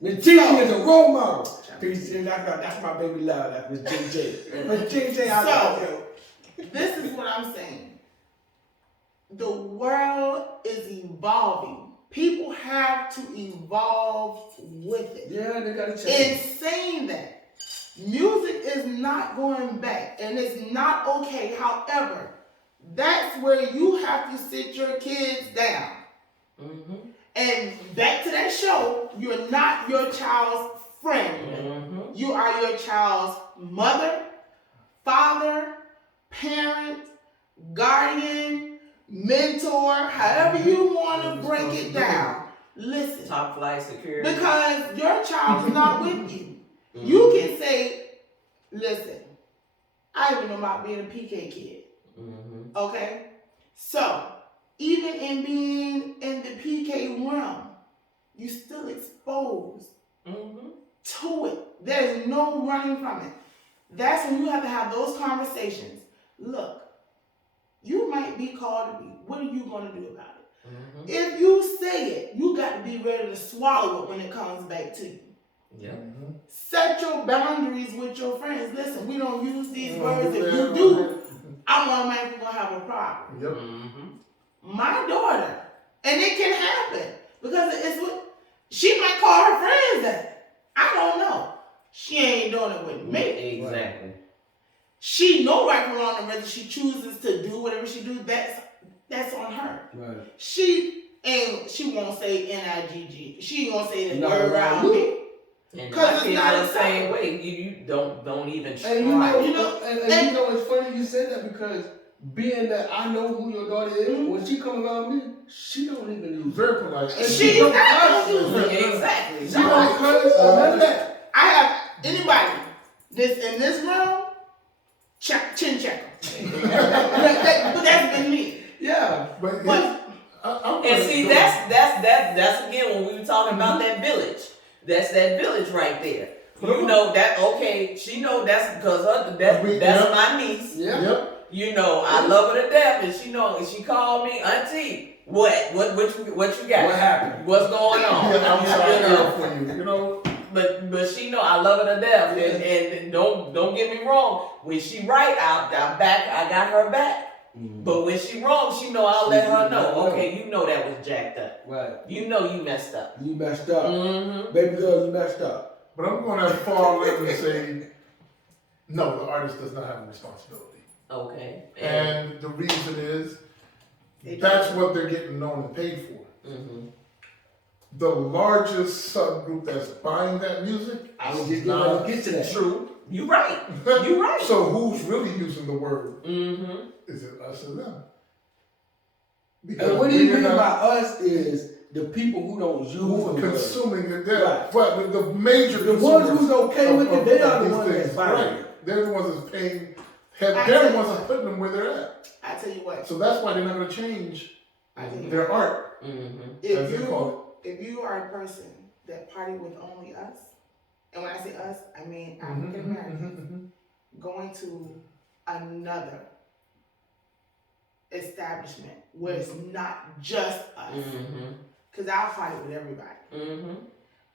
Miss Gigi is a role model. That's my baby love. That's Miss Gigi. Miss Gigi, I love you. This is what I'm saying. The world is evolving. People have to evolve with it. Yeah, they gotta change. In saying that, music is not going back, and it's not okay. However, that's where you have to sit your kids down. And back to that show, you're not your child's friend. You are your child's mother, father, parent, guardian, mentor, however you want to break it down. Listen. Top flight security. Because your child is not with you. You can say, listen, I even know about being a PK kid. Okay? So, even in being in the PK realm, you still exposed to it. There's no running from it. That's when you have to have those conversations. Look, you might be called to be. What are you going to do about it? If you say it, you got to be ready to swallow it when it comes back to you. Set your boundaries with your friends. Listen, we don't use these words. If you do, I'm automatically going to have a problem. My daughter, and it can happen, because it's what she might call her friends that. I don't know. She ain't doing it with me. Exactly. She know right from wrong, and whether she chooses to do whatever she do, that's on her. Right. She won't say NIGG. She ain't gonna say the word around me. Because it's not the same way. You don't even try. And you know, it's funny you said that, because being that I know who your daughter is, when she come around me, she don't even use very polite. She's not gonna use it. Exactly. She don't curse or none of that. I have anybody that's in this room, chin checker. But that's been me. Yeah. But and see, that's again when we were talking about that village. That's that village right there. You know that, okay, she know that's because that's my niece. Yeah. You know, I love her to death, and she called me, Auntie, what you got? What happened? What's going on? I'm sorry for you know. But she know I love her to death, and don't get me wrong. When she right, I got her back. But when she wrong, she know I'll let her know. Okay, you know that was jacked up. Right. You know you messed up. You messed up. Baby girl, you messed up. But I'm going as far as to say, no, the artist does not have a responsibility. Okay. And the reason is, That's what they're getting known and paid for. Mm-hmm. The largest subgroup that's buying that music, I was just going to get to that. True. You right. You right. So who's really using the word? Mm-hmm. Is it us or them? And what he mean by us is the people who don't use who are the consuming it. Right. But the major the ones who's okay with it, they are the these ones that's things, buying right. it. They're the ones that's paying. They're the ones that's putting them where they're at. I tell you what. So that's why they're not going to change their art. Mm-hmm. As they call it. If you are a person that party with only us, and when I say us, I mean African Americans, going to another establishment where it's not just us, because I'll party with everybody,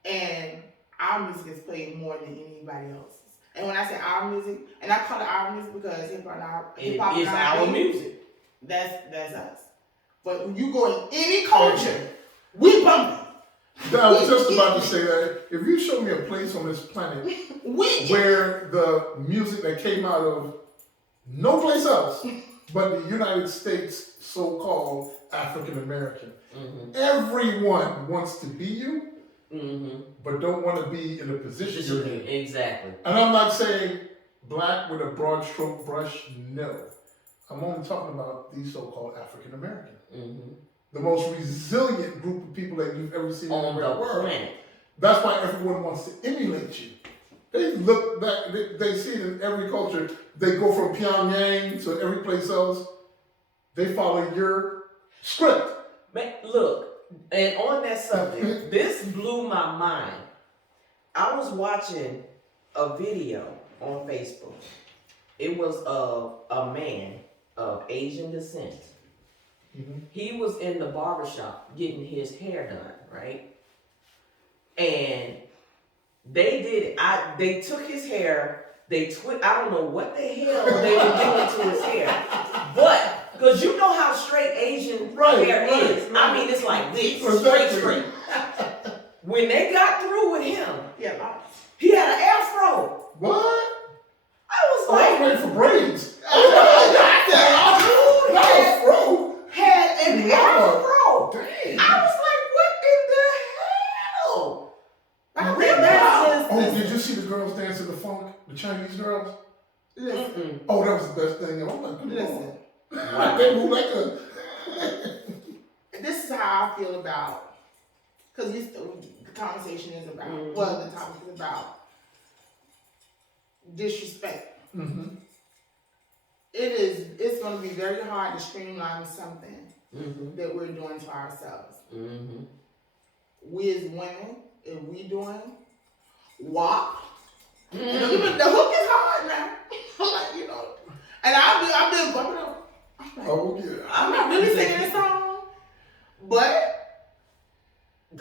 and our music is played more than anybody else's. And when I say our music, and I call it our music because hip hop is our music. That's us. But when you go in any culture, we bumping. I was just about to say that if you show me a place on this planet where the music that came out of no place else but the United States, so-called African American, everyone wants to be you, but don't want to be in a position you're in. Exactly. And I'm not saying black with a broad stroke brush, no. I'm only talking about these so-called African American. The most resilient group of people that you've ever seen on in the the world. planet. That's why everyone wants to emulate you. They look back, they see it in every culture. They go from Pyongyang to every place else. They follow your script. Man, look, and on that subject, this blew my mind. I was watching a video on Facebook. It was of a man of Asian descent. He was in the barbershop getting his hair done, right? And they took his hair, I don't know what the hell they were doing to his hair, but, because you know how straight Asian hair is. I mean, it's like this, straight. When they got through with him, he had an afro. What? I was I like, was ready for braids. Had an afro. Dang. I was like, what in the hell? Oh, did you see the girls dancing the funk? The Chinese girls? Listen. Oh, that was the best thing. I'm like, Listen. they move like a... This is how I feel about, because the conversation is about, well, the topic is about disrespect. It's going to be very hard to streamline something that we're doing to ourselves. We as women, if we doing WAP, the hook is hard now. I'm like, you know, and I've been bumping up. I'm like, I'm not really singing this song, but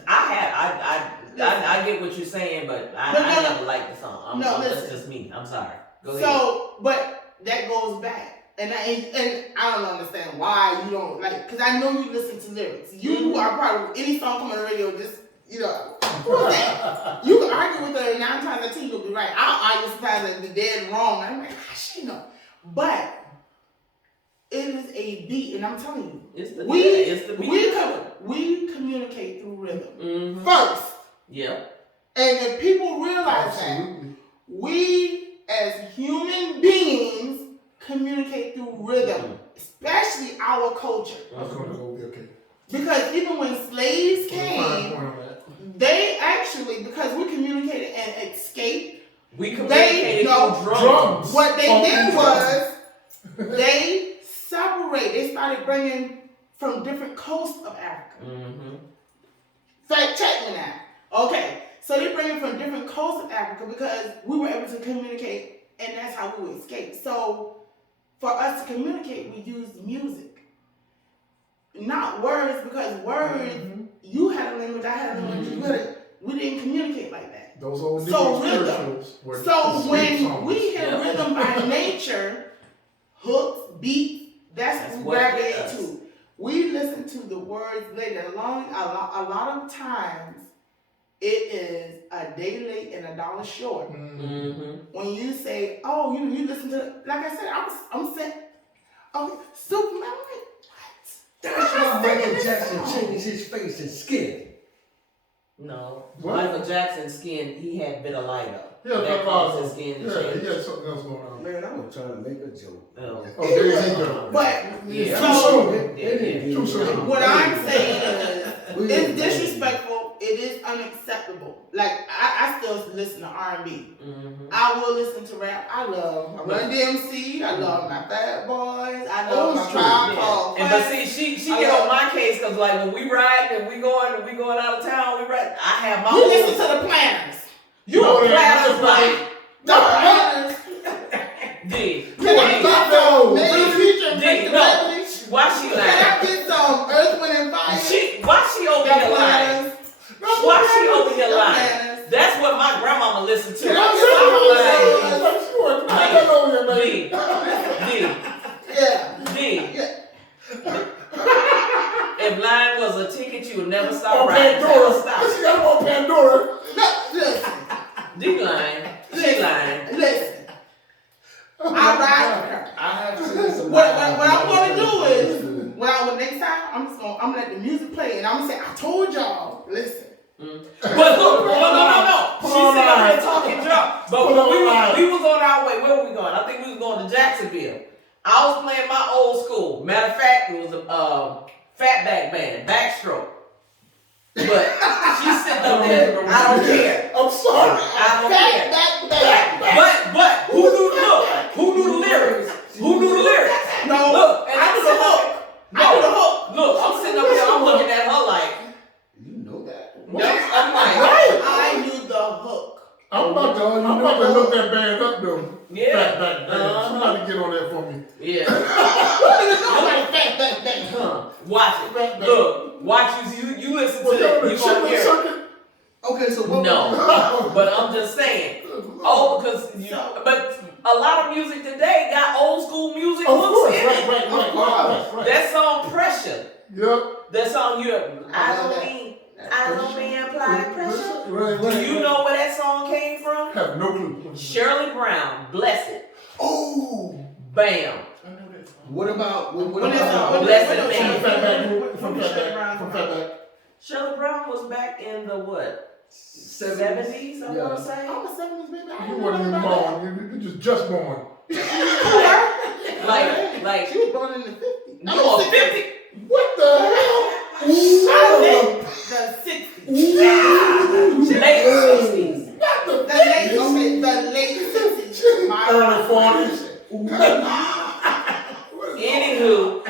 I get what you're saying, but I never liked the song. That's just me. I'm sorry. Go ahead. So, but that goes back, and I don't understand why you don't like, because I know you listen to lyrics. You are probably any song coming on the radio, just you know, who's that? You can argue with her, and 9 times out of 10 you'll be right. I'll argue sometimes and be dead wrong. I'm like, gosh, you know, but it is a beat, and I'm telling you, it's the beat. We communicate through rhythm first. Yep. And if people realize that, we as human beings communicate through rhythm, especially our culture. I was going to go okay. Because even when slaves came, they actually, because we communicated and escaped, we communicated through drums. What they did was they separated. They started bringing from different coasts of Africa. Fact check me now. Okay, so they bring it from different coasts of Africa because we were able to communicate, and that's how we would escape. So for us to communicate, we used music, not words, because words, you had a language, I had a language, we didn't communicate like that. Those old rhythm. So when we hear rhythm by nature, hooks, beats, that's what we gravitate to. We listen to the words later. A lot of times, it is a day late and $1 short. When you say, oh, you listen to, like I said, I'm saying, okay, Superman, what? That's why Michael Jackson changed his face and skin. No. What? Michael Jackson's skin, he had vitiligo. Yeah, That caused his skin to change. he had something else going on. Man, I was trying to make a joke. Oh. Oh, there you go. But Yeah. so Too soon. what I'm saying is, it's disrespectful. It is unacceptable. Like I still listen to R&B. Mm-hmm. I will listen to rap. I love my Run DMC. I love my Fat Boys. I love my Tribe Called And but Quest. see, she get on my case because like when we ride and we going out of town, we ride. I have my You own. listen to the Planners. You No, a Planners like The Planners. D. Can I get some Maybe feature D. Break the No. Family? Why she Can lying? I get some Earth, Wind and Fire? Why she over The here lying? Planners. Why she over here The lying? Planners. That's what my grandmama listened to. Can I Yeah. D. Yeah. If lying was a ticket, you would never stop On riding. Pandora. Stop. She got him on Pandora. No, listen. D lying. She lying. Listen. I ride with her. I have seen some. What I'm gonna do is when next time I'm gonna let the music play and I'm gonna say I told y'all, listen. But look, no. She said I'm here talking junk. But we was on our way. Where were we going? I think we was going to Jacksonville. I was playing my old school. Matter of fact, it was a fatback band, Backstroke. But she's sitting up there. I don't care. I'm sorry. I don't care. But who knew the lyrics? Who knew the lyrics? No, Look, and I do the hook. No, I do the hook. look, I'm sitting up here. I'm looking at her like, You know that. no, I'm like, I knew the hook. I'm about to look that band up though. yeah, Back. Somebody get on that for me. yeah. Back. Watch it. Look, watch you listen to Was that it. on the You gonna chicken hear it. circuit? Okay, so what? No, but I'm just saying. Oh, because but a lot of music today got old school music Of hooks course, in it. right. That song Pressure. Yep. That song I love don't mean apply pressure. Right. Do you know where that song came from? Have no clue. Shirley Brown, Bless It. Oh. Bam. What about When about? From Fatback. Shirley Brown was back in the what? 70s, I Yeah. want to say. I'm a 70s baby. I You don't wasn't know even about born. You just born. that. Like, She was born in the 50s. you know, 50. What the hell? I lived the 60s. Late 60s. The late 60s. Early 40s. Anywho,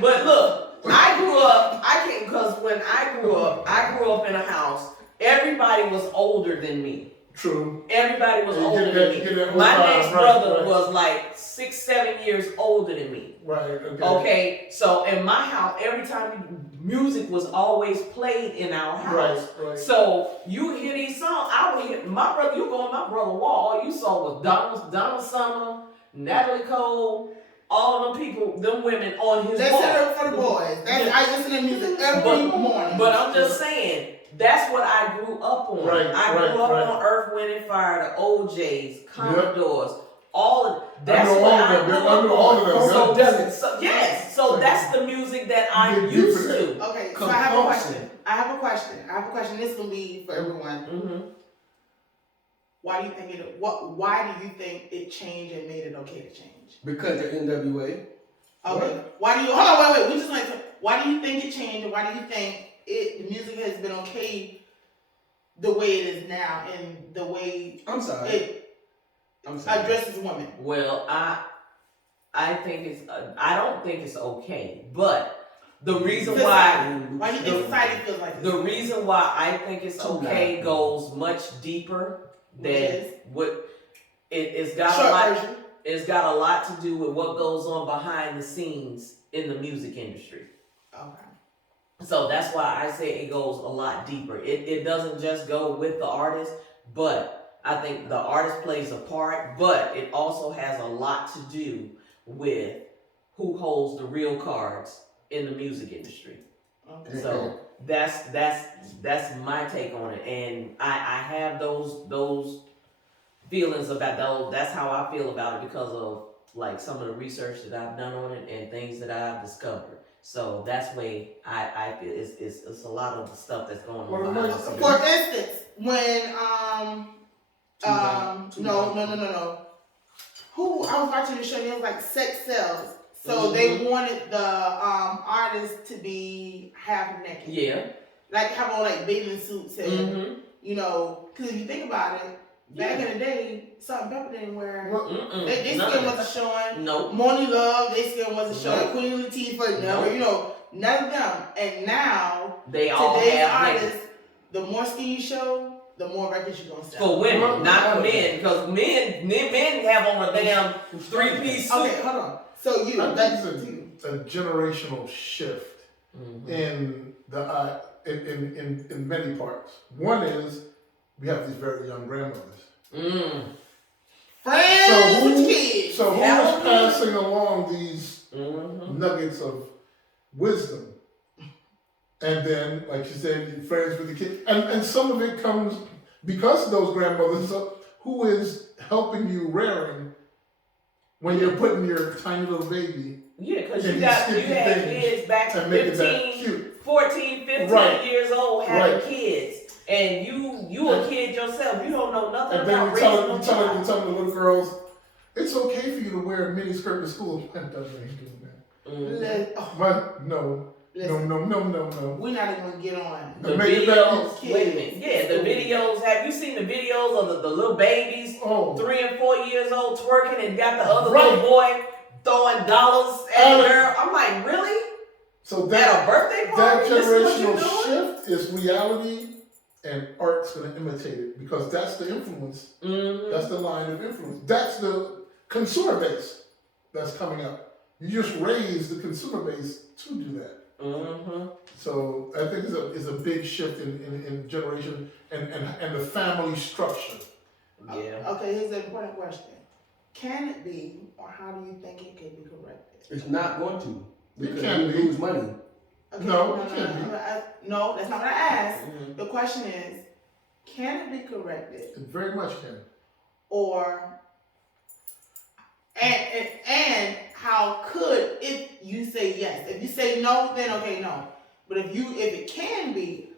but look, because when I grew up in a house, everybody was older than me. True. Everybody was You older get than that- you me. get that My old next vibe, brother right. was like 6-7 years older than me. Right. Okay. Okay, so in my house, every time music was always played in our house. Right. So you hear these songs, I would hear my brother. You go on my brother wall. All you saw was Donna Summer, Natalie Cole, all of them people, them women on his That's wall. it for the boys. I listen to music every morning. But I'm just saying, that's what I grew up on. Right, I grew up right. on Earth, Wind and Fire, the OJs, Commodores, all of that's I know what all I of grew them. up I know all on. of them. So that's the music that I'm Get used different. to. Okay, so I have a Compulsion. question. This is gonna be for everyone. Mm-hmm. Why do you think it changed and made it okay to change? Because the NWA. Okay. Why do you think it changed, and why do you think the music has been okay the way it is now, and the way I'm sorry. it addresses women? Well, I think it's I don't think it's okay, but the reason why Why do you think society feels like this? the reason why I think it's okay goes much deeper than what it's got a lot. version. It's got a lot to do with what goes on behind the scenes in the music industry. Okay. So that's why I say it goes a lot deeper. It doesn't just go with the artist, but I think the artist plays a part, but it also has a lot to do with who holds the real cards in the music industry. Okay. So that's my take on it, and I have those feelings about those. That's how I feel about it because of like some of the research that I've done on it and things that I've discovered. So that's way I feel it's a lot of the stuff that's going on behind the scenes. For instance, when no. Who I was watching the show, it was like sex sells. So they wanted the artists to be half naked. Yeah. Like have on like bathing suits and you know, because if you think about it, back in the day, Salt and Pepper didn't wear. They skin wasn't showing. Nope. Morning Love, they skin wasn't showing. Nope. Queen Latifah, never. You know, none of them. And now They all today's have artists, the more skin you show, the more records you're gonna sell. for women, not for men, because men have on a damn 3-piece suit. Okay, hold on. So you, I that's think it's a generational shift in the in many parts. One is we have these very young grandmothers. friends with kids. So who is passing along these nuggets of wisdom? And then, like you said, friends with the kids. And some of it comes because of those grandmothers. So who is helping you rearing when you're putting your tiny little baby? Yeah, because you had kids back 14, 15 years old having kids. And you a kid yourself. You don't know nothing about raising no child. You telling the little girls, it's okay for you to wear a mini skirt to school. That doesn't ain't doing that. But no. Listen, No. We're not even gonna get on. The videos, wait a minute. Yeah, the videos. Have you seen the videos of the little babies, 3 and 4 years old, twerking and got the other little boy throwing dollars at the girl? I'm like, really? So at a birthday party? That generational shift is reality, and art's gonna imitate it because that's the influence. That's the line of influence. That's the consumer base that's coming up. You just raise the consumer base to do that. So I think it's a big shift in generation and the family structure. Yeah. Okay, here's an important question. Can it be, or how do you think it can be corrected? It's not going to. It Because can you be. lose money. Okay, No, it can't be. No, that's not what I asked. The question is, can it be corrected? It very much can. Or and how could, if you say yes? If you say no, then okay, no. But if it can be,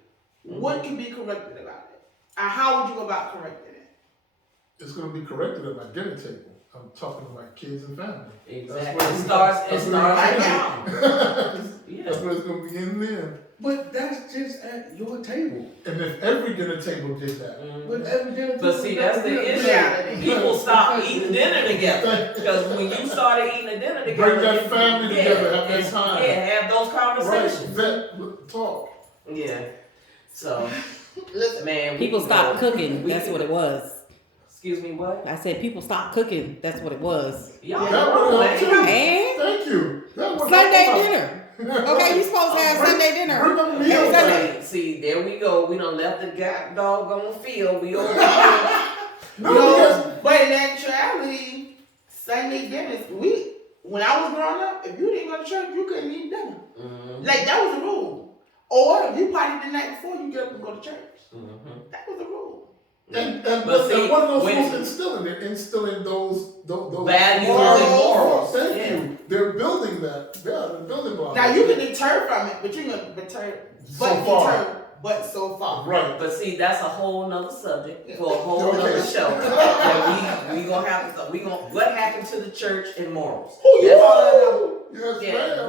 what can be corrected about it? Or how would you go about correcting it? It's going to be corrected at my dinner table. I'm talking to my kids and family. Exactly. It starts right now. That's where it's going to begin then. But that's just at your table. And if every dinner table did that. But every dinner table. But see, that's the issue. Yeah. People stop eating dinner together. Because when you started eating a dinner together, Bring that family together, have that time. Yeah, have those conversations. Right, talk. Yeah. So, Listen, man. People stopped cooking. That's what it was. Excuse me, what? I said people stopped cooking. That's what it was. Y'all That would help too. And Thank you. That would Sunday help. dinner. Okay, you supposed to have Sunday dinner. Bring them meals. Every Sunday. See, there we go. We done left the doggone field. We over here. no, but in actuality, Sunday dinners, when I was growing up, if you didn't go to church, you couldn't eat dinner. Like, that was a rule. Or if you partied the night before, you get up and go to church. That was a rule. And But see, what are those rules instilling? They're instilling those values and morals. Thank you. They're building that. Yeah, they're building blocks. Now, you can deter from it, but you're going to deter so far. Right. But see, that's a whole nother subject for a whole nother show. That we gonna have to, what happened to the church and morals? Yes, Yeah,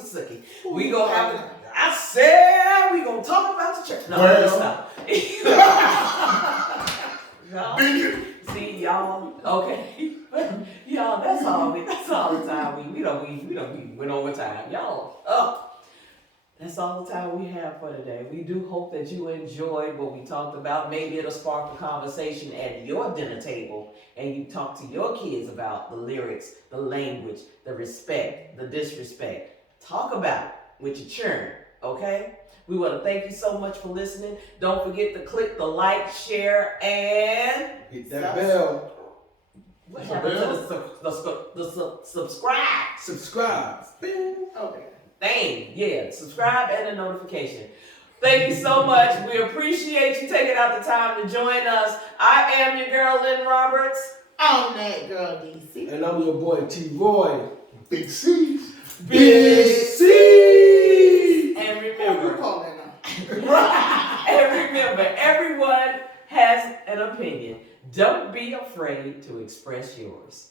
sucky. We gonna have to, I said we gonna talk about the church. No, let's stop. Y'all, see y'all, okay. Y'all, that's all the time we went over time. Y'all, that's all the time we have for today. We do hope that you enjoyed what we talked about. Maybe it'll spark a conversation at your dinner table and you talk to your kids about the lyrics, the language, the respect, the disrespect. Talk about it with your children, okay? We want to thank you so much for listening. Don't forget to click the like, share, and hit that bell. what happened to the subscribe? Subscribe. Okay. Dang, yeah, subscribe and the notification. Thank you so much. We appreciate you taking out the time to join us. I am your girl, Lynn Roberts. I'm that girl, DC. And I'm your boy T-Roy. Big C's. Big C. And Who you remember, calling now? and remember, everyone has an opinion. Don't be afraid to express yours.